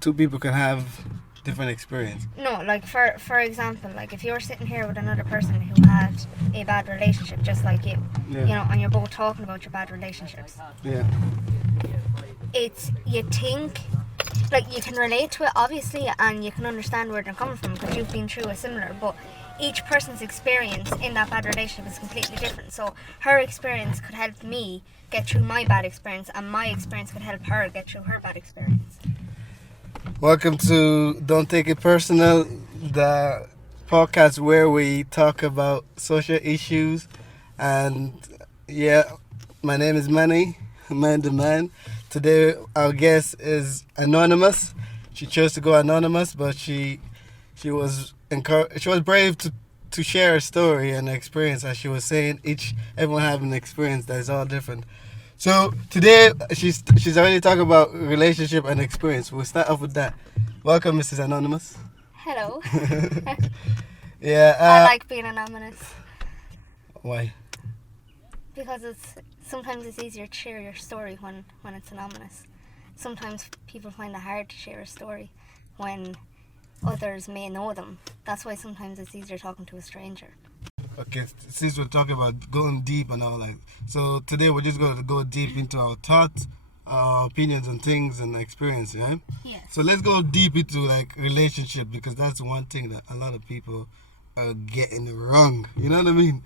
two people can have different experience. No, like for example, like if you're sitting here with another person who had a bad relationship just like you, Yeah. you know, and you're both talking about your bad relationships, Yeah. it's, you think, like, you can relate to it obviously and you can understand where they're coming from because you've been through a similar, but each person's experience in that bad relationship is completely different. So her experience could help me get through my bad experience, and my experience could help her get through her bad experience. Welcome to Don't Take It Personal, the podcast where we talk about social issues. And yeah, my name is Manny, Man to Man. Today our guest is anonymous. She chose to go anonymous, but she was brave to share her story and her experience. As she was saying, everyone have an experience that is all different. So today she's already talking about relationship and experience. We'll start off with that. Welcome, Mrs. Anonymous. Hello. Yeah. I like being anonymous Why? because sometimes it's easier to share your story when it's anonymous. Sometimes people find it hard to share a story when others may know them. That's why sometimes it's easier talking to a stranger. Okay, since we're talking about going deep and all that, so today we're just going to go deep into our thoughts, our opinions on things and experience, right? Yes. So let's go deep into like relationship, because that's one thing that a lot of people are getting wrong. You know what I mean?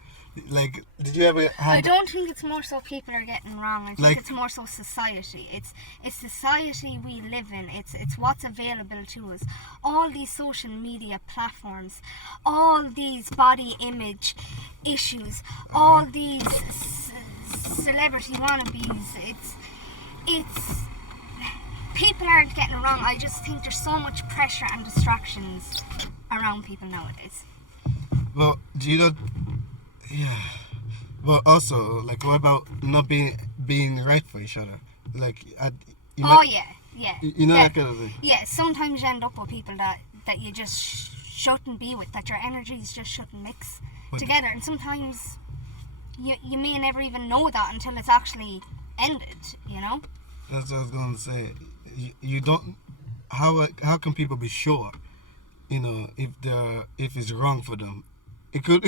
Like, did you ever have... I don't think it's more so people are getting wrong. I think it's more so society. It's society we live in. It's what's available to us. All these social media platforms, all these body image issues, all these celebrity wannabes. It's people aren't getting it wrong. I just think there's so much pressure and distractions around people nowadays. Well, do you not... Yeah, but also, like, what about not being right for each other? Like, Yeah. You know, that kind of thing. Yeah, sometimes you end up with people that you just shouldn't be with, that your energies just shouldn't mix together, and sometimes you may never even know that until it's actually ended, you know? That's what I was going to say. You don't... How can people be sure, you know, if it's wrong for them? It could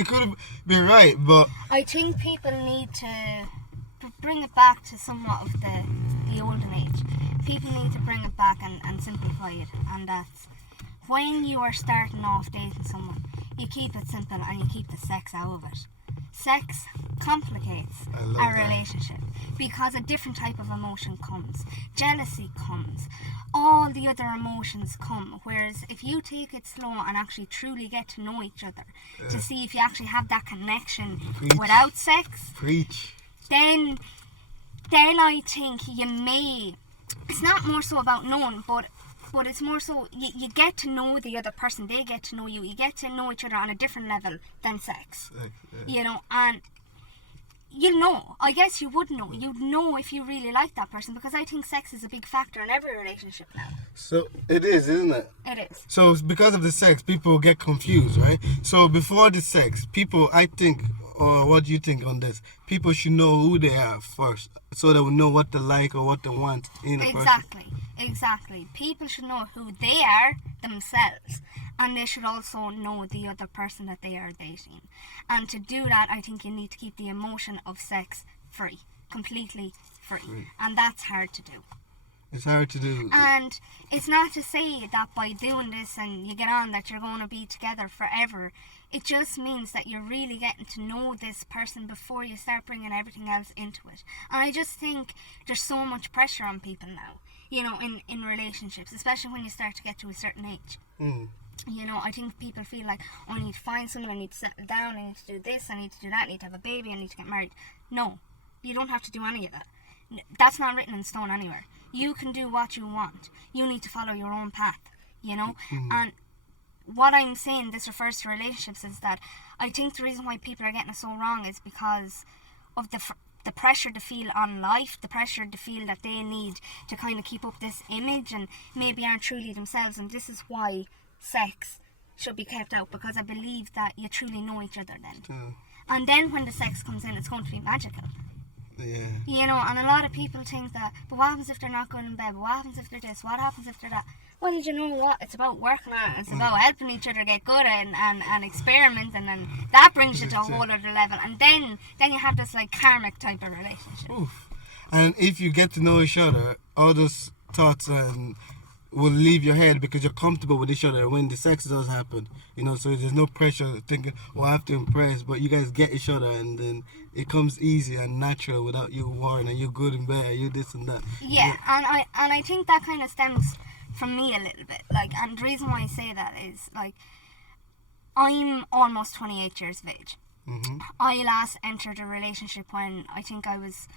be right, but... I think people need to bring it back to somewhat of the olden age. People need to bring it back and simplify it. And that's when you are starting off dating someone, you keep it simple and you keep the sex out of it. Sex complicates a relationship because a different type of emotion comes. Jealousy comes. All the other emotions come. Whereas if you take it slow and actually truly get to know each other, to see if you actually have that connection without sex, then I think you may... It's not more so about knowing, but it's more so you get to know the other person, they get to know you, you get to know each other on a different level than sex. You know, and you'll know. I guess you would know. You'd know if you really like that person, because I think sex is a big factor in every relationship now. So it is, isn't it? It is. So because of the sex, people get confused, right? So before the sex, people, I think, or what do you think on this? People should know who they are first, so they will know what they like or what they want in a person. Exactly. People should know who they are themselves, and they should also know the other person that they are dating. And to do that, I think you need to keep the emotion of sex free, completely free. And that's hard to do. It's hard to do. And it's not to say that by doing this and you get on that you're going to be together forever. It just means that you're really getting to know this person before you start bringing everything else into it. And I just think there's so much pressure on people now, you know, in relationships, especially when you start to get to a certain age. You know, I think people feel like, oh, I need to find someone, I need to settle down, I need to do this, I need to do that, I need to have a baby, I need to get married. No, you don't have to do any of that. That's not written in stone anywhere. You can do what you want. You need to follow your own path, you know? And what I'm saying, this refers to relationships, is that I think the reason why people are getting it so wrong is because of the pressure to feel on life, the pressure to feel that they need to kind of keep up this image and maybe aren't truly themselves. And this is why sex should be kept out, because I believe that you truly know each other then. And then when the sex comes in, it's going to be magical. Yeah. You know, and a lot of people think that, but what happens if they're not good in bed? What happens if they're this? What happens if they're that? Well, you know what? It's about working on it. It's about helping each other get good and experimenting, and that brings you to a whole other level. And then you have this like karmic type of relationship. Oof. And if you get to know each other, all those thoughts will leave your head because you're comfortable with each other when the sex does happen. You know, so there's no pressure thinking, oh, I have to impress. But you guys get each other, and then it comes easy and natural without you worrying, and you're good and bad, you this and that. Yeah, and I think that kind of stems from me a little bit. Like, and the reason why I say that is, like, I'm almost 28 years of age. Mm-hmm. I last entered a relationship when I think I was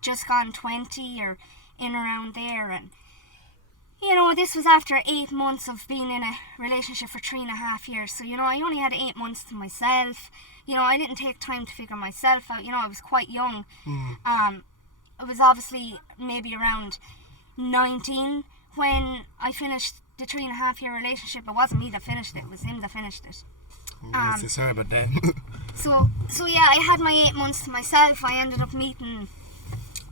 just gone 20 or in around there, and you know, this was after 8 months of being in a relationship for 3.5 years. So, you know, I only had 8 months to myself. You know, I didn't take time to figure myself out. You know, I was quite young. It was obviously maybe around 19 when I finished the 3.5 year relationship. It wasn't me that finished it. It was him that finished it. Sorry about that. So yeah, I had my 8 months to myself. I ended up meeting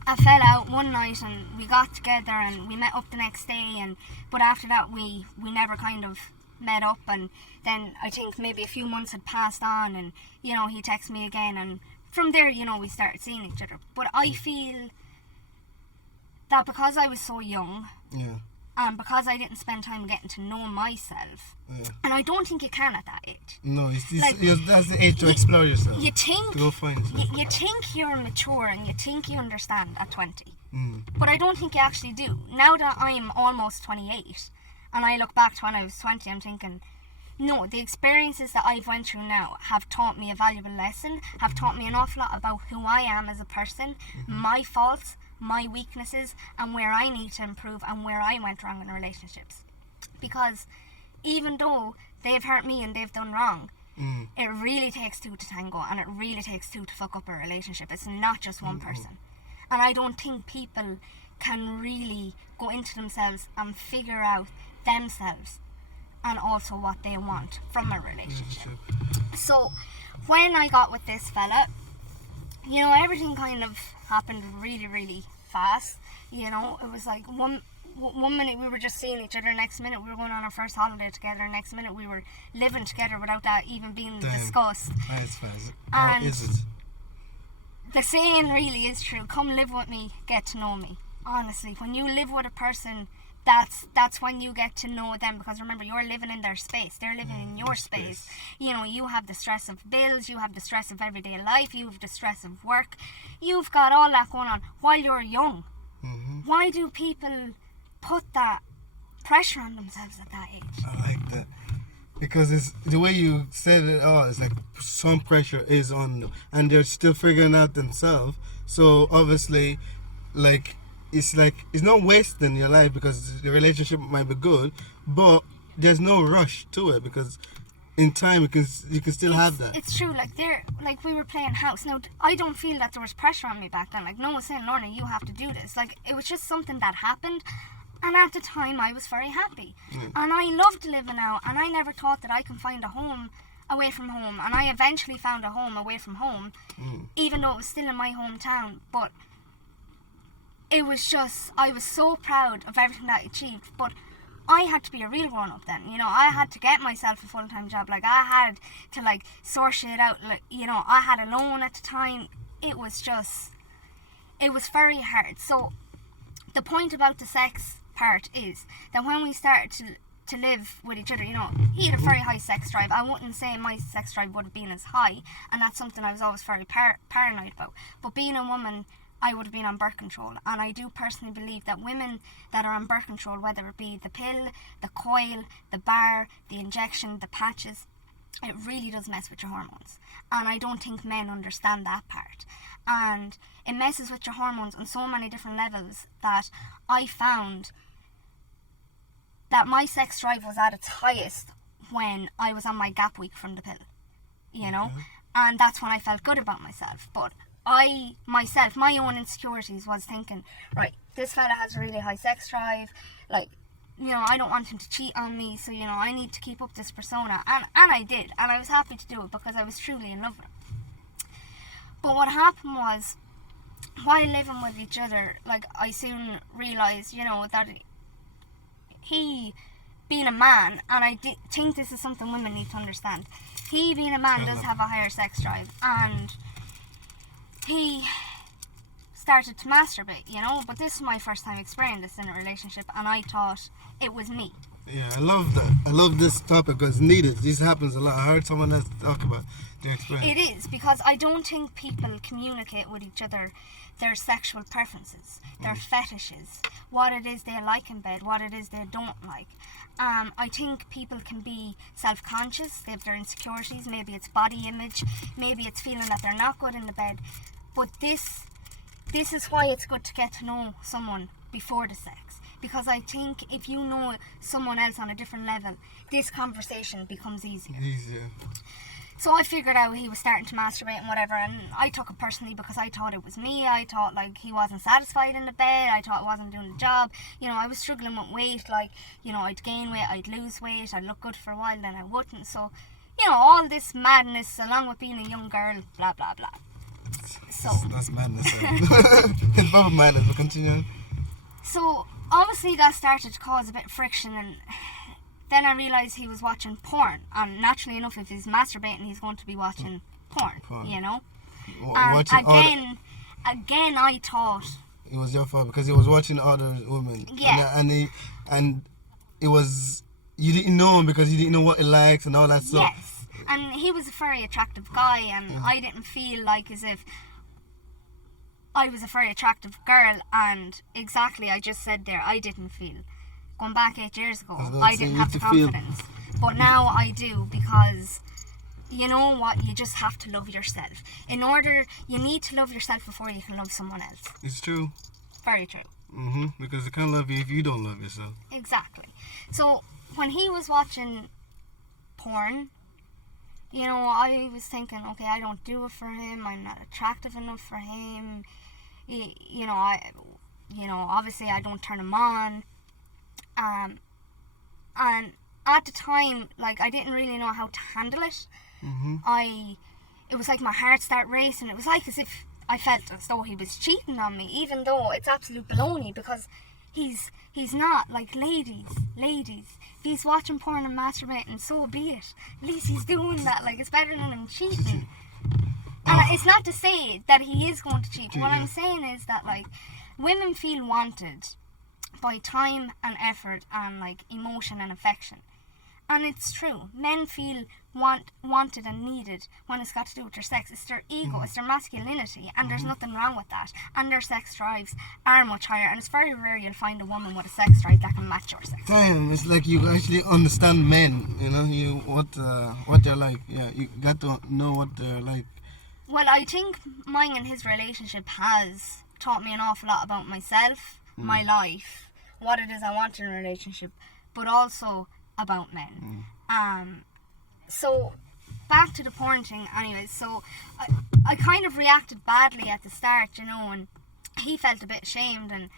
a fella out one night, and we got together and we met up the next day, but after that we never kind of met up, and then I think maybe a few months had passed on, and you know, he texted me again, and from there, you know, we started seeing each other. But I feel that because I was so young, Yeah. and because I didn't spend time getting to know myself, Yeah. and I don't think you can at that age. No, Like, that's the age to explore yourself. You think To go find yourself. you think you're mature and you think you understand at 20. Mm. But I don't think you actually do. Now that I'm almost 28 and I look back to when I was 20, I'm thinking, no, the experiences that I've went through now have taught me a valuable lesson, have taught me an awful lot about who I am as a person, my faults, my weaknesses, and where I need to improve and where I went wrong in relationships. Because even though they've hurt me and they've done wrong, it really takes two to tango, and it really takes two to fuck up a relationship. It's not just one person. And I don't think people can really go into themselves and figure out themselves and also what they want from a relationship. So when I got with this fella, you know, everything kind of happened really, really fast. You know, it was like one minute we were just seeing each other, next minute we were going on our first holiday together, next minute we were living together without that even being discussed. That's fast. And Is it? the saying really is true: come live with me, get to know me. Honestly, when you live with a person, that's when you get to know them, because remember, you're living in their space, they're living in your space. You know, you have the stress of bills, you have the stress of everyday life, you have the stress of work, you've got all that going on while you're young. Why do people put that pressure on themselves at that age? I like that. Because it's the way you said it all, it's like some pressure is on them and they're still figuring out themselves. So obviously, it's not wasting your life because the relationship might be good, but there's no rush to it because in time you can still have that. It's true. Like we were playing house. Now I don't feel that there was pressure on me back then. Like no one was saying, Lorna, you have to do this. Like it was just something that happened. And at the time, I was very happy. And I loved living out. And I never thought that I could find a home away from home. And I eventually found a home away from home, even though it was still in my hometown. But it was just, I was so proud of everything that I achieved. But I had to be a real grown-up then. You know, I had to get myself a full-time job. Like, I had to, like, sort shit out. Like, you know, I had a loan at the time. It was very hard. So the point about the sex part is that when we started to live with each other, you know, he had a very high sex drive. I wouldn't say my sex drive would have been as high, and that's something I was always very paranoid about. But being a woman, I would have been on birth control, and I do personally believe that women that are on birth control, whether it be the pill, the coil, the bar, the injection, the patches, it really does mess with your hormones. And I don't think men understand that part. And it messes with your hormones on so many different levels that I found that my sex drive was at its highest when I was on my gap week from the pill, you know? And that's when I felt good about myself. But I, myself, my own insecurities was thinking, right, this fella has a really high sex drive, like, you know, I don't want him to cheat on me, so, you know, I need to keep up this persona. And I did, and I was happy to do it because I was truly in love with him. But what happened was, while living with each other, like, I soon realised, you know, that he being a man, and I think this is something women need to understand. He, being a man, does have a higher sex drive, and he started to masturbate, you know. But this is my first time experiencing this in a relationship, and I thought it was me. Yeah, I love that. I love this topic because it's needed. This happens a lot. I heard someone else talk about their experience. It is, because I don't think people communicate with each other their sexual preferences, their fetishes, what it is they like in bed, what it is they don't like. I think people can be self-conscious, they have their insecurities, maybe it's body image, maybe it's feeling that they're not good in the bed. But this is why it's good to get to know someone before the sex. Because I think if you know someone else on a different level, this conversation becomes easier. So I figured out he was starting to masturbate and whatever, and I took it personally because I thought it was me. I thought like he wasn't satisfied in the bed. I thought it wasn't doing the job. You know, I was struggling with weight. Like, you know, I'd gain weight, I'd lose weight, I'd look good for a while, then I wouldn't. So, you know, all this madness along with being a young girl, blah blah blah. So that's madness. It's probably madness, but continue. So obviously that started to cause a bit of friction, and then I realised he was watching porn, and naturally enough, if he's masturbating, he's going to be watching porn. You know. And again, I thought it was your fault because he was watching other women. Yeah. And it was, you didn't know him because you didn't know what he likes and all that stuff. Yes, and he was a very attractive guy, and I didn't feel like as if I was a very attractive girl, and exactly, I just said there, I didn't feel. Going back 8 years ago, I didn't have the confidence. But now I do, because you know what, you just have to love yourself. You need to love yourself before you can love someone else. It's true. Very true. Because they can't love you if you don't love yourself. Exactly. So when he was watching porn, you know, I was thinking, okay, I don't do it for him. I'm not attractive enough for him. You know, obviously I don't turn him on. And at the time, like, I didn't really know how to handle it. It was like my heart started racing. It was like as if I felt as though he was cheating on me, even though it's absolute baloney, because he's not. Like, ladies, if he's watching porn and masturbating, so be it. At least he's doing that. Like, it's better than him cheating. And it's not to say that he is going to cheat. What I'm saying is that, like, women feel wanted by time and effort and, like, emotion and affection. And it's true. Men feel wanted and needed when it's got to do with their sex. It's their ego, it's their masculinity, and there's nothing wrong with that. And their sex drives are much higher, and it's very rare you'll find a woman with a sex drive that can match your sex. Damn, it's like you actually understand men, you know, what they're like. Yeah, you got to know what they're like. Well, I think mine and his relationship has taught me an awful lot about myself, my life, what it is I want in a relationship, but also about men. So back to the porn thing anyways. So I kind of reacted badly at the start, you know, and he felt a bit ashamed and,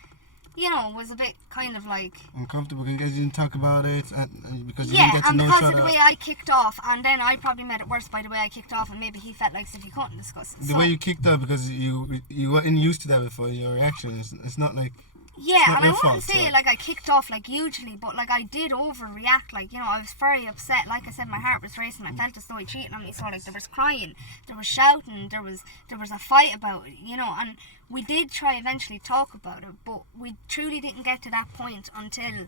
you know, was a bit kind of like uncomfortable because you didn't talk about it and because you yeah, didn't get to know because each of other. the way I kicked off, and then I probably made it worse by the way I kicked off, and maybe he felt like as if he couldn't discuss it. The way you kicked off because you weren't used to that before, your reaction. It's not like yeah, and I wouldn't fault, say like I kicked off like hugely, but like I did overreact. Like, you know, I was very upset. Like I said, my heart was racing. I felt as though he cheated on me. So like there was crying, there was shouting, there was a fight about it, you know. And we did try eventually talk about it, but we truly didn't get to that point until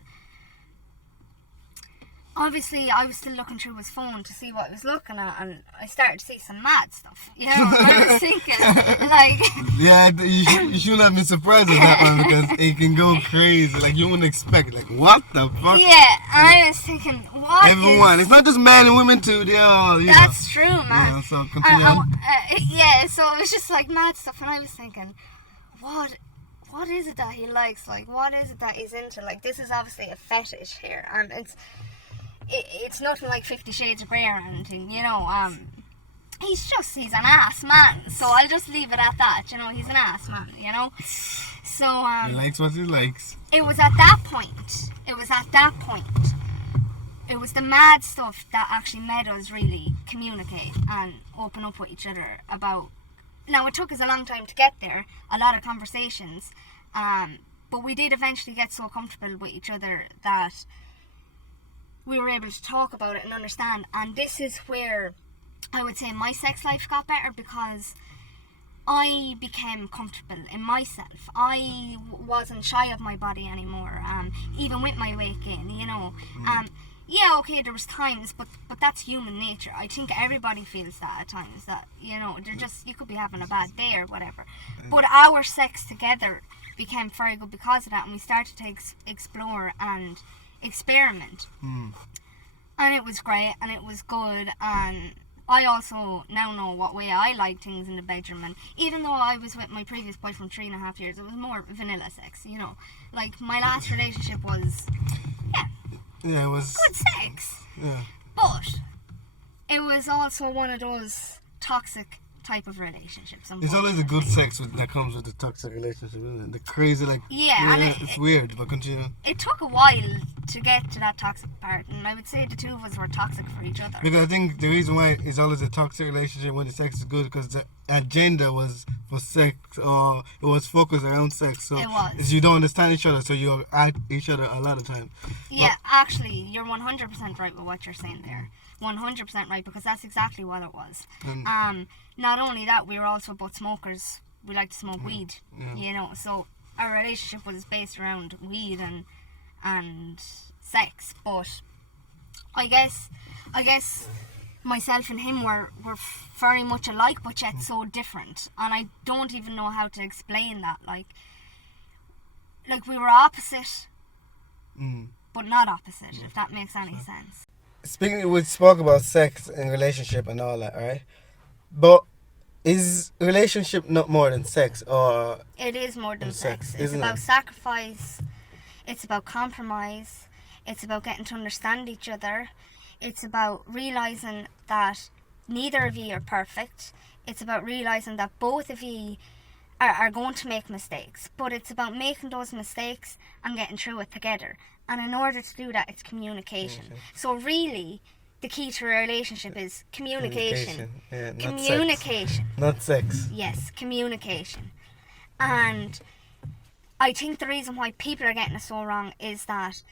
obviously I was still looking through his phone to see what he was looking at, and I started to see some mad stuff, you know. I was thinking like yeah, you shouldn't have been surprised at that one because it can go crazy. Like you wouldn't expect it. Like what the fuck? Yeah, I was thinking what everyone. It's not just men and women too. They all. That's true, man. Yeah, so continue on. Yeah, so it was just like mad stuff, and I was thinking, what is it that he likes? Like, what is it that he's into? Like, this is obviously a fetish here, and it's nothing like 50 Shades of Grey or anything, you know. He's an ass man, so I'll just leave it at that, you know. He's an ass man, you know. So he likes what he likes. It was at that point. It was the mad stuff that actually made us really communicate and open up with each other about. Now, it took us a long time to get there, a lot of conversations, but we did eventually get so comfortable with each other that we were able to talk about it and understand. And this is where I would say my sex life got better, because I became comfortable in myself. I wasn't shy of my body anymore, even with my weight gain, you know. Yeah, okay, there was times, but that's human nature. I think everybody feels that at times, that, you know, they're just, you could be having a bad day or whatever. But our sex together became very good because of that, and we started to explore and experiment. And it was great, and it was good, and I also now know what way I like things in the bedroom. And even though I was with my previous boyfriend 3.5 years, it was more vanilla sex, you know. Like, my last relationship was, Yeah, it was good sex. Yeah. But it was also one of those toxic type of relationships. It's always the good sex that comes with the toxic relationship, isn't it? The crazy, like, and it's weird, but continue. It took a while to get to that toxic part, and I would say the two of us were toxic for each other. Because I think the reason why it's always a toxic relationship when the sex is good, because the agenda was for sex, or it was focused around sex. So it was. You don't understand each other, so you're at each other a lot of time. Yeah, actually, you're 100% right with what you're saying there. 100% right, because that's exactly what it was. Not only that, we were also both smokers. We like to smoke weed, you know. So our relationship was based around weed and sex. But I guess myself and him were very much alike, but yet so different. And I don't even know how to explain that. Like we were opposite, but not opposite. If that makes any sense. We spoke about sex and relationship and all that, right? But is relationship not more than sex, or? It is more than sex. It's isn't about it? sacrifice. It's about compromise. It's about getting to understand each other. It's about realising that neither of you are perfect. It's about realising that both of you are going to make mistakes. But it's about making those mistakes and getting through it together. And in order to do that, it's communication. So really, the key to a relationship is communication. Yeah, not communication. Sex. Not sex. Yes, communication. And I think the reason why people are getting it so wrong is that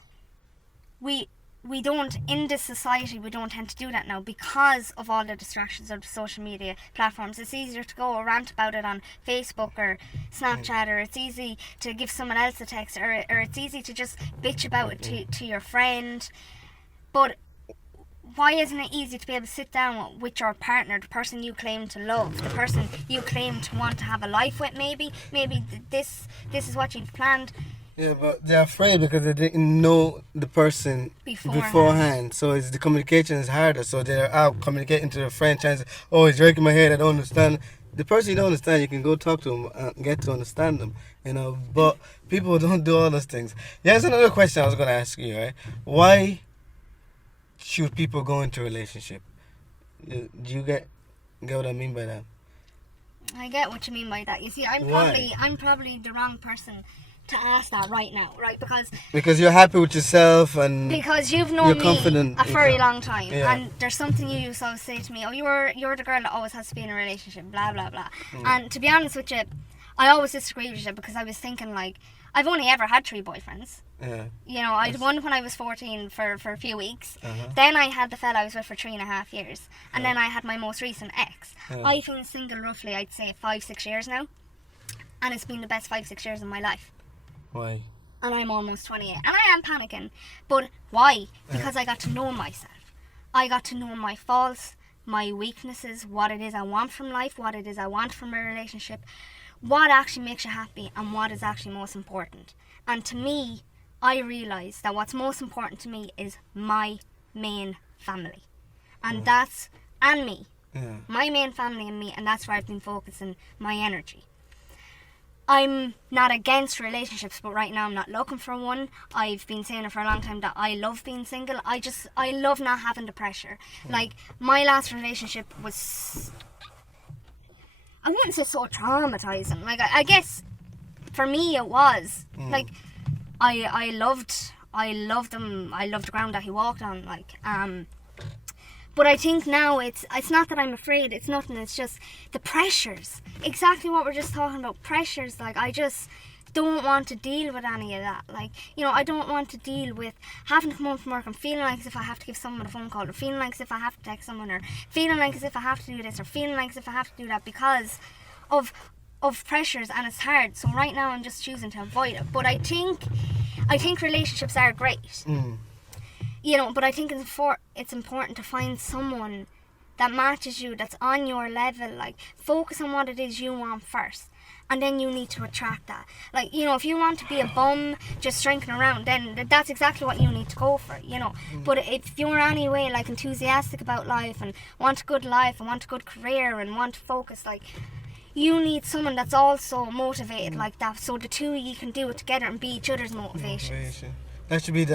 we don't, in this society, we don't tend to do that now because of all the distractions of the social media platforms. It's easier to go rant about it on Facebook or Snapchat, or it's easy to give someone else a text, or it's easy to just bitch about it to your friend. But why isn't it easy to be able to sit down with your partner, the person you claim to love, the person you claim to want to have a life with? Maybe this is what you've planned. Yeah, but they're afraid because they didn't know the person beforehand. So the communication is harder. So they're out communicating to their friend, trying to say, oh, he's breaking my head, I don't understand. The person you don't understand, you can go talk to them and get to understand them, you know. But people don't do all those things. There's another question I was going to ask you, right? Why should people go into a relationship? Do you get what I mean by that? I get what you mean by that. You see, I'm probably the wrong person to ask that right now, right? Because you're happy with yourself, and because you've known me a very long time, yeah. And there's something you used to always say to me, oh, you're the girl that always has to be in a relationship, blah blah blah. And to be honest with you, I always disagree with you, because I was thinking, like, I've only ever had 3 boyfriends. Yeah. You know, I had one when I was 14 for a few weeks. Then I had the fella I was with for 3.5 years, and then I had my most recent ex. I've been single roughly, I'd say 5-6 years now, and it's been the best 5-6 years of my life. Why? And I'm almost 28, and I am panicking. But why? Because I got to know myself. I got to know my faults, my weaknesses, what it is I want from life, what it is I want from a relationship, what actually makes you happy, and what is actually most important. And to me, I realised that what's most important to me is my main family. And and me. Yeah. My main family and me, and that's where I've been focusing my energy. I'm not against relationships, but right now I'm not looking for one. I've been saying it for a long time that I love being single. I love not having the pressure. Like, my last relationship was, I wouldn't say so traumatizing. Like, I guess for me it was. Like, I loved him. I loved the ground that he walked on. Like, but I think now it's not that I'm afraid. It's nothing. It's just the pressures. Exactly what we're just talking about. Pressures. Like, don't want to deal with any of that. Like, you know, I don't want to deal with having to come home from work and feeling like as if I have to give someone a phone call, or feeling like as if I have to text someone, or feeling like as if I have to do this, or feeling like as if I have to do that because of pressures, and it's hard. So right now I'm just choosing to avoid it. But I think relationships are great. You know, but I think it's important to find someone that matches you, that's on your level. Like, focus on what it is you want first, and then you need to attract that. Like, you know, if you want to be a bum just drinking around, then that's exactly what you need to go for, you know. But if you're anyway like enthusiastic about life and want a good life and want a good career and want to focus, like, you need someone that's also motivated like that, so the two of you can do it together and be each other's motivation. That should be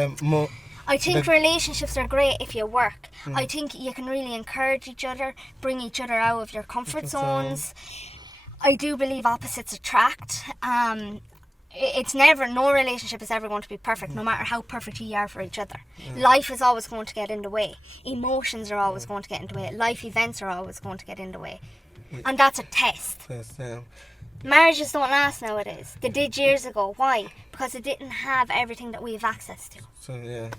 I think relationships are great if you work. I think you can really encourage each other, bring each other out of your comfort zones. I do believe opposites attract. No relationship is ever going to be perfect, no matter how perfect you are for each other. Life is always going to get in the way. Emotions are always going to get in the way. Life events are always going to get in the way. And that's a test. Marriages don't last nowadays. They did years ago. Why? Because it didn't have everything that we have access to. So, yeah.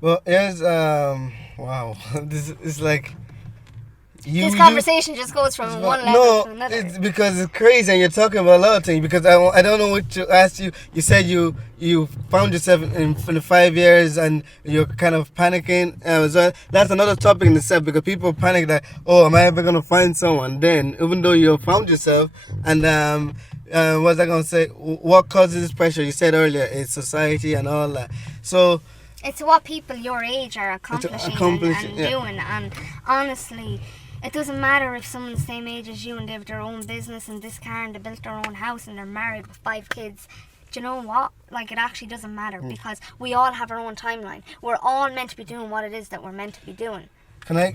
Well, here's, wow. This is like... This conversation just goes from one level to another. It's because it's crazy and you're talking about a lot of things. Because I don't know what to ask you. You said you found yourself in the 5 years and you're kind of panicking. So that's another topic in itself, because people panic that, oh, am I ever going to find someone? Then, even though you found yourself, and what was I going to say? What causes this pressure? You said earlier, it's society and all that. So... it's what people your age are accomplishing and doing. And honestly... it doesn't matter if someone's the same age as you and they have their own business and this car and they built their own house and they're married with 5 kids. Do you know what? Like, it actually doesn't matter because we all have our own timeline. We're all meant to be doing what it is that we're meant to be doing. Can I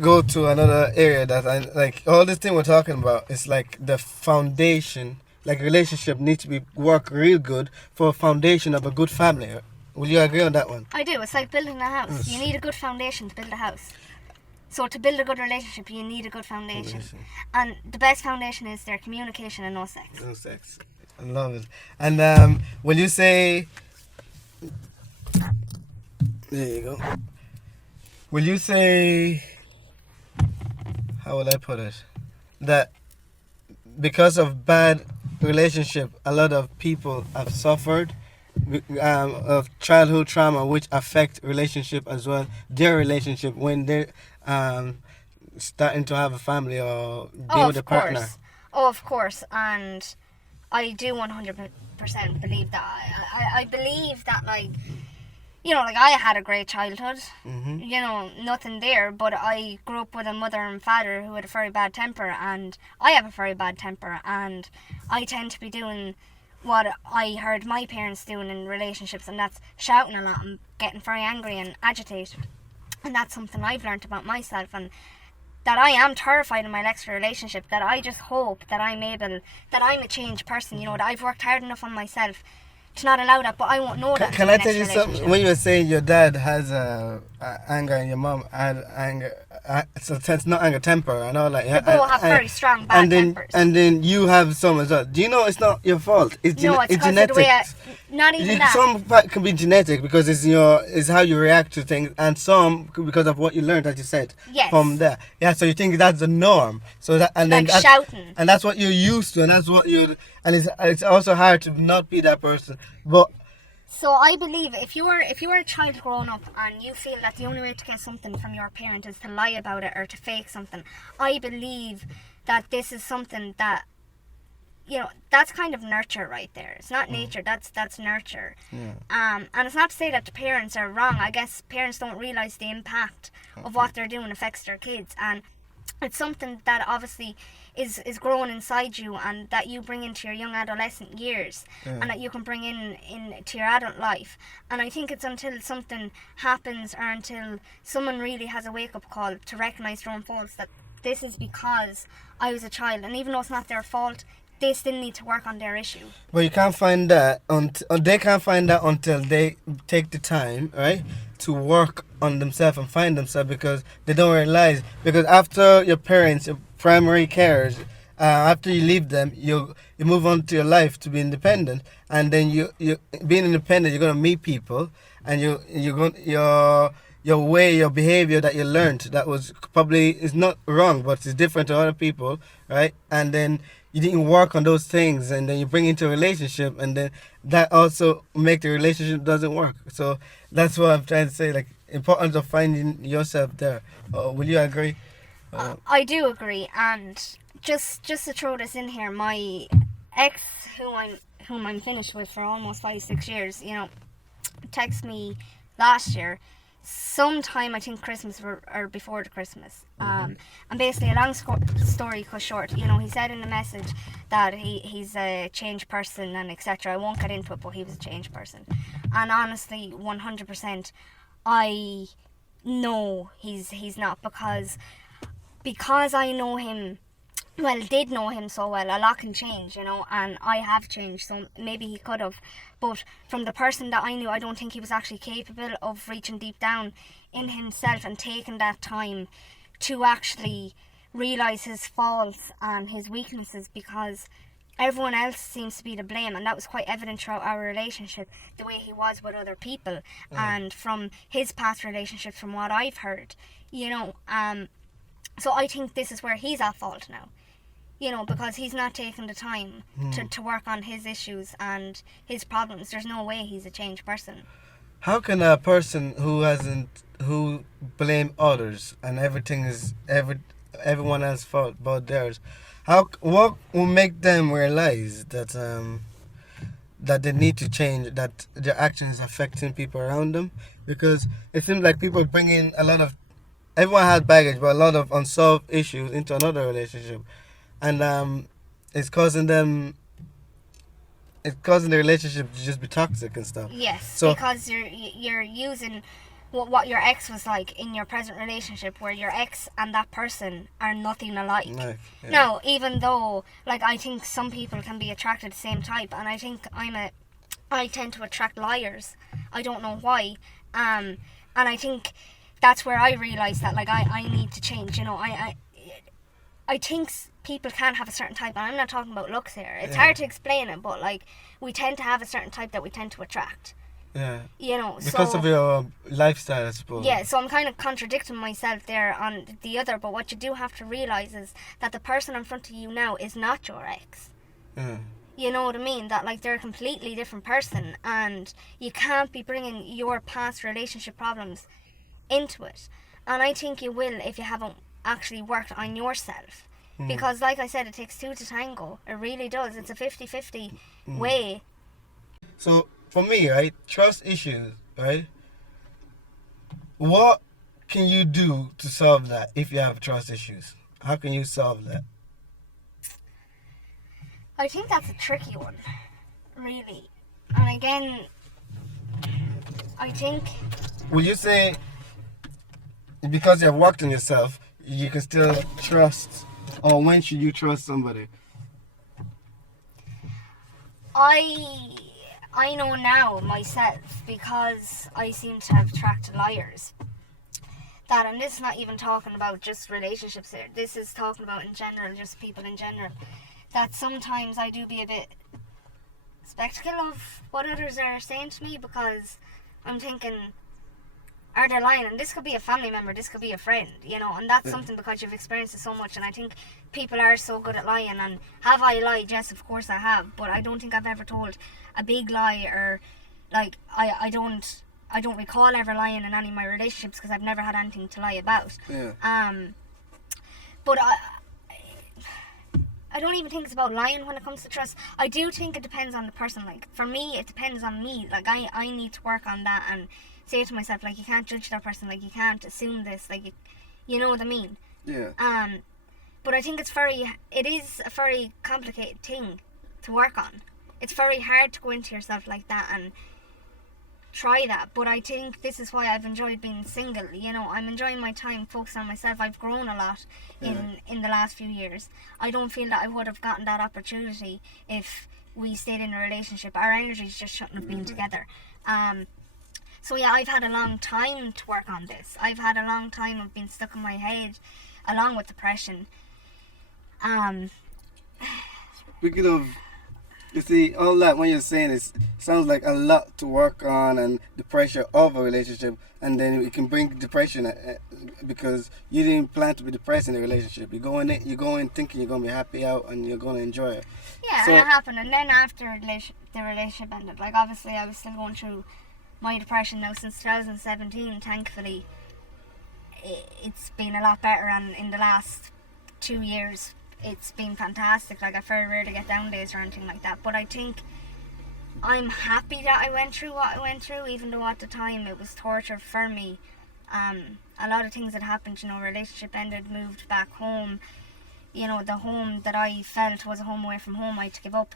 go to another area that I like? All this thing we're talking about is like the foundation. Like, a relationship needs to be work real good for a foundation of a good family. Will you agree on that one? I do. It's like building a house. Yes. You need a good foundation to build a house. So to build a good relationship, you need a good foundation. And the best foundation is their communication and no sex. No sex. I love it. And when you say... there you go. Will you say... how will I put it? That because of bad relationship, a lot of people have suffered of childhood trauma, which affect relationship as well. Their relationship when they're starting to have a family or be with a partner. Oh, of course. And I do 100% believe that. I believe that, like, you know, like, I had a great childhood. You know, nothing there, but I grew up with a mother and father who had a very bad temper, and I have a very bad temper, and I tend to be doing what I heard my parents doing in relationships, and that's shouting a lot and getting very angry and agitated. And that's something I've learned about myself, and that I am terrified in my next relationship, that I just hope that I'm a changed person, you know, that I've worked hard enough on myself to not allow that, but I won't know that. Can I tell you something? When you were saying your dad has anger and your mom had anger, so it's not anger, temper and all that. They both have very strong bad tempers. And then you have some as well. Do you know it's not your fault? It's genetic. Of the way not even that. Some can be genetic because it's how you react to things, and some because of what you learned, as you said, from there. Yeah, so you think that's the norm. So that and like then shouting. And that's what you're used to, and that's what you. And it's also hard to not be that person, but. So I believe if you were a child growing up and you feel that the only way to get something from your parent is to lie about it or to fake something, I believe that this is something that, you know, that's kind of nurture right there. It's not nature, that's nurture. And it's not to say that the parents are wrong. I guess parents don't realise the impact of what they're doing affects their kids, and it's something that obviously is growing inside you and that you bring into your young adolescent years and that you can bring into your adult life. And I think it's until something happens or until someone really has a wake-up call to recognise their own faults that this is because I was a child, and even though it's not their fault, they still need to work on their issue. But you can't find that they can't find that until they take the time, right, to work on themselves and find themselves, because they don't realize, because after your parents, your primary carers, after you leave them, you move on to your life to be independent, and then you being independent, you're gonna meet people, and you're going your way, your behavior that you learned that was probably is not wrong, but it's different to other people, right? And then you didn't work on those things, and then you bring into a relationship, and then that also make the relationship doesn't work. So that's what I'm trying to say, like importance of finding yourself there. Will you agree? I do agree, and just to throw this in here, my ex, whom I'm finished with for almost 5-6 years, you know, texted me last year, sometime I think Christmas or before the Christmas, and basically a long story cut short, you know, he said in the message that he's a changed person and etc. I won't get into it, but he was a changed person, and honestly, 100%, I know he's not, because I know him, well, did know him so well. A lot can change, you know, and I have changed, so maybe he could have. But from the person that I knew, I don't think he was actually capable of reaching deep down in himself and taking that time to actually realise his faults and his weaknesses, because everyone else seems to be to blame, and that was quite evident throughout our relationship, the way he was with other people, and from his past relationships, from what I've heard, you know. So I think this is where he's at fault now, you know, because he's not taking the time to work on his issues and his problems. There's no way he's a changed person. How can a person who blame others and everything is everyone else's fault but theirs, what will make them realize that that they need to change, that their actions affecting people around them? Because it seems like people bring in a lot of, everyone has baggage, but a lot of unsolved issues into another relationship, and it's causing them, it's causing the relationship to just be toxic and stuff. Yes, So because you're using what your ex was like in your present relationship, where your ex and that person are nothing alike. like, yeah. Now, even though, like, I think some people can be attracted to the same type, and I think I tend to attract liars. I don't know why, and I think that's where I realised that, like, I need to change. You know, I think people can have a certain type, and I'm not talking about looks here. It's hard to explain it, but like, we tend to have a certain type that we tend to attract. Yeah. You know, Because of your lifestyle, I suppose. yeah, so I'm kind of contradicting myself there on the other, but what you do have to realise is that the person in front of you now is not your ex. Yeah. You know what I mean? That, like, they're a completely different person, and you can't be bringing your past relationship problems into it. And I think you will if you haven't actually worked on yourself. Because, like I said, it takes two to tango. It really does. It's a 50-50 way. So for me, right, trust issues, right? What can you do to solve that if you have trust issues? How can you solve that? I think that's a tricky one, really. And again, I think, Will you say because you have worked on yourself, you can still trust, or when should you trust somebody? I know now myself, because I seem to have attracted liars, that, and this is not even talking about just relationships here, this is talking about in general, just people in general, that sometimes I do be a bit skeptical of what others are saying to me, because I'm thinking, are they lying? And this could be a family member, this could be a friend, you know, and that's something because you've experienced it so much. And I think people are so good at lying. And have I lied? Yes, of course I have, but I don't think I've ever told a big lie, or like I don't recall ever lying in any of my relationships, because I've never had anything to lie about. But I don't even think it's about lying when it comes to trust. I do think it depends on the person. Like, for me, it depends on me. Like, I need to work on that and say to myself, like, you can't judge that person, like, you can't assume this, like, you know what I mean? Yeah. But I think it is a very complicated thing to work on. It's very hard to go into yourself like that and try that. But I think this is why I've enjoyed being single. You know, I'm enjoying my time focused on myself. I've grown a lot in the last few years. I don't feel that I would have gotten that opportunity if we stayed in a relationship. Our energies just shouldn't have been together. So yeah, I've had a long time to work on this. I've had a long time of being stuck in my head, along with depression. speaking of, you see, all that when you're saying it sounds like a lot to work on, and the pressure of a relationship, and then it can bring depression because you didn't plan to be depressed in a relationship. You go in thinking you're gonna be happy out and you're gonna enjoy it. Yeah, So- and it happened. And then after the relationship ended, like obviously I was still going through my depression now since 2017. Thankfully, it's been a lot better, and in the last 2 years, it's been fantastic. Like I very rarely get down days or anything like that. But I think I'm happy that I went through what I went through, even though at the time it was torture for me. A lot of things had happened, you know, relationship ended, moved back home. You know, the home that I felt was a home away from home, I had to give up.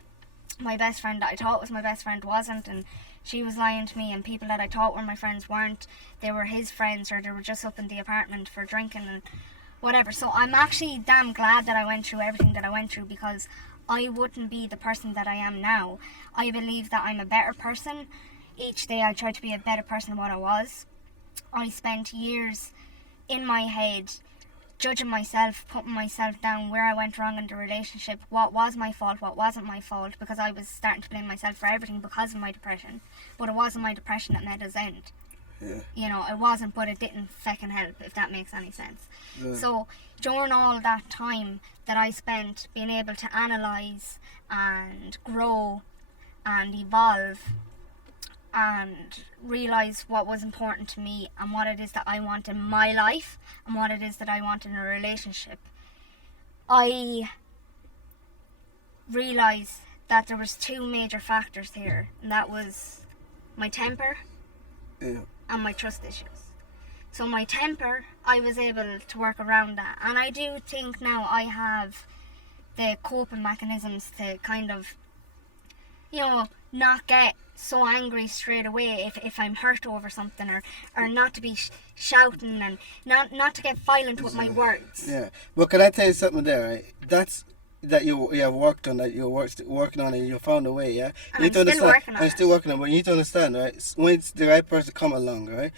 My best friend that I thought was my best friend wasn't, and she was lying to me, and people that I thought were my friends weren't. They were his friends, or they were just up in the apartment for drinking and whatever. So I'm actually damn glad that I went through everything that I went through, because I wouldn't be the person that I am now. I believe that I'm a better person. Each day I try to be a better person than what I was. I spent years in my head judging myself, putting myself down, where I went wrong in the relationship, what was my fault, what wasn't my fault, because I was starting to blame myself for everything because of my depression. But it wasn't my depression that made us end. Yeah. You know, it wasn't, but it didn't fucking help, if that makes any sense. Yeah. So during all that time that I spent being able to analyse and grow and evolve and realise what was important to me and what it is that I want in my life and what it is that I want in a relationship, I realised that there was 2 major factors here, and that was my temper Yeah. and my trust issues. So my temper, I was able to work around that, and I do think now I have the coping mechanisms to kind of, you know, not get so angry straight away if I'm hurt over something, or not to be shouting, and not to get violent with my words. Yeah. Well, can I tell you something there, right? That's that you have worked on, that you're working on, and you found a way, yeah? And You need I'm to still understand- working on I'm it. still working on it, but you need to understand, right? When it's the right person come along, right?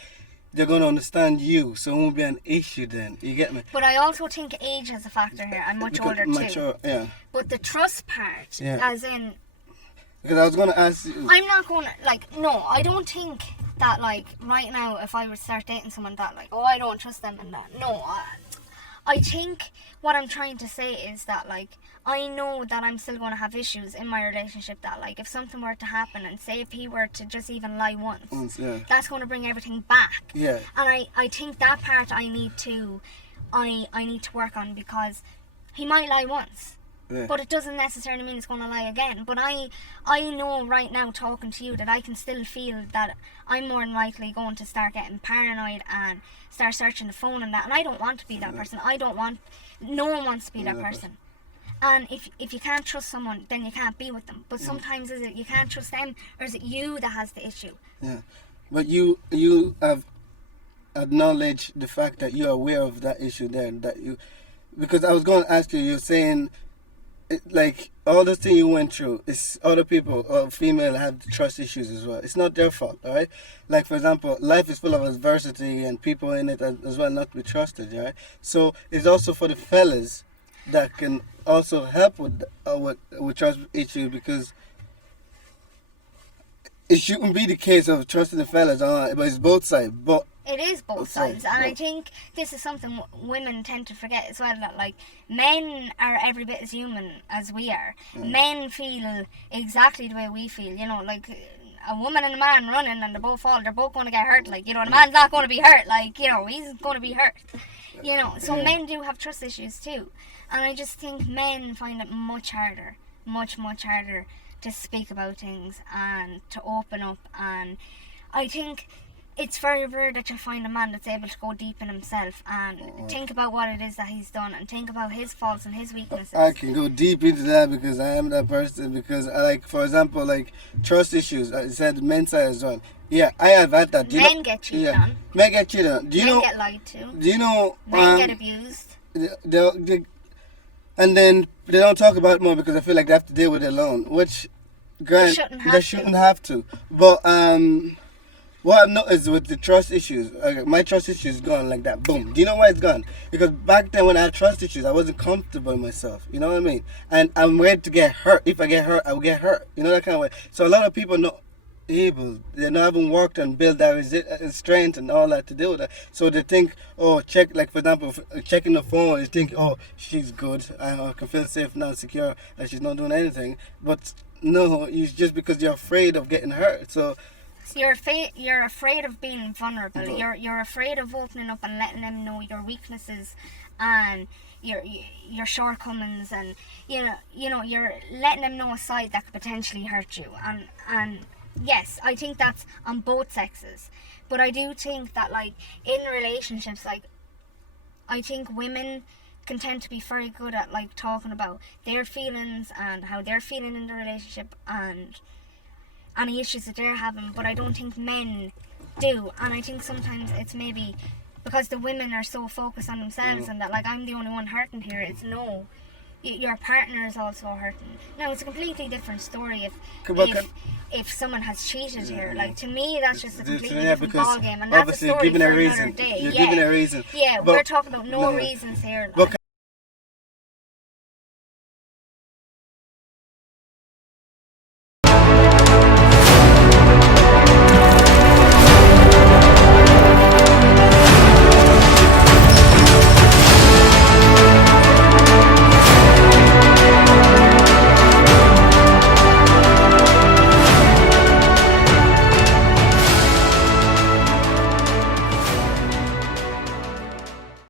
They're going to understand you, so it won't be an issue then. You get me? But I also think age has a factor here. I'm much Because older too. mature, yeah. But the trust part, Yeah. as in, Because I was going to ask you. I'm not going to, like, no, I don't think that, like, right now, if I were to start dating someone that, like, oh, I don't trust them and that. No, I think what I'm trying to say is that, like, I know that I'm still going to have issues in my relationship, that, like, if something were to happen, and say if he were to just even lie once, Yeah. that's going to bring everything back. Yeah. And I think that part I need to work on, because he might lie once. Yeah. But it doesn't necessarily mean it's going to lie again. But I know right now, talking to you, that I can still feel that I'm more than likely going to start getting paranoid and start searching the phone and that. And I don't want to be that person. No one wants to be that person. And if you can't trust someone, then you can't be with them. But sometimes is it you can't trust them, or is it you that has the issue? Yeah. But you have acknowledged the fact that you're aware of that issue there. Because I was going to ask you, you're saying, like, all the thing you went through is other people or female have trust issues as well. It's not their fault, all right? Like, for example, life is full of adversity and people in it as well not to be trusted, right? So it's also for the fellas that can also help with trust issues, because it shouldn't be the case of trusting the fellas, but it's both sides. But It is both Okay, sides, and I yeah. think this is something women tend to forget as well, that, like, men are every bit as human as we are. Men feel exactly the way we feel, you know, like a woman and a man running and they both fall, they're both going to get hurt, like, you know, the man's not going to be hurt, like, you know, he's going to be hurt, you know. So men do have trust issues too, and I just think men find it much harder to speak about things and to open up. And I think it's very rare that you'll find a man that's able to go deep in himself and think about what it is that he's done and think about his faults and his weaknesses. I can go deep into that because I am that person. Because I, like, for example, like trust issues. I said men's side as well. Yeah, I have had that. Men get cheated on. Men get cheated on. Do you Men know? get lied to. Do you know? Men get abused. And then they don't talk about it more because I feel like they have to deal with it alone, which, granted, shouldn't have they to. shouldn't have to. But What I've noticed with the trust issues, my trust issues is gone like that. Boom. Do you know why it's gone? Because back then when I had trust issues, I wasn't comfortable in myself. You know what I mean? And I'm ready to get hurt. If I get hurt, I will get hurt. You know that kind of way. So a lot of people not able, they not haven't worked and built that strength and all that to deal with that. So they think, oh, check, like for example, checking the phone, they think, oh, she's good. I can feel safe now, secure, and she's not doing anything. But no, it's just because you're afraid of getting hurt. So you're afraid of being vulnerable. You're afraid of opening up and letting them know your weaknesses and your shortcomings, and you know you're letting them know a side that could potentially hurt you. And yes, I think that's on both sexes, but I do think that, like, in relationships, like, I think women can tend to be very good at, like, talking about their feelings and how they're feeling in the relationship and any issues that they're having, but I don't think men do. And I think sometimes it's maybe because the women are so focused on themselves and that, like, I'm the only one hurting here. It's no, your partner is also hurting. Now, it's a completely different story if someone has cheated here. Like, to me, that's just a completely different ballgame, and that's a story for another day. You're giving a reason. Yeah, but we're talking about no reasons here. But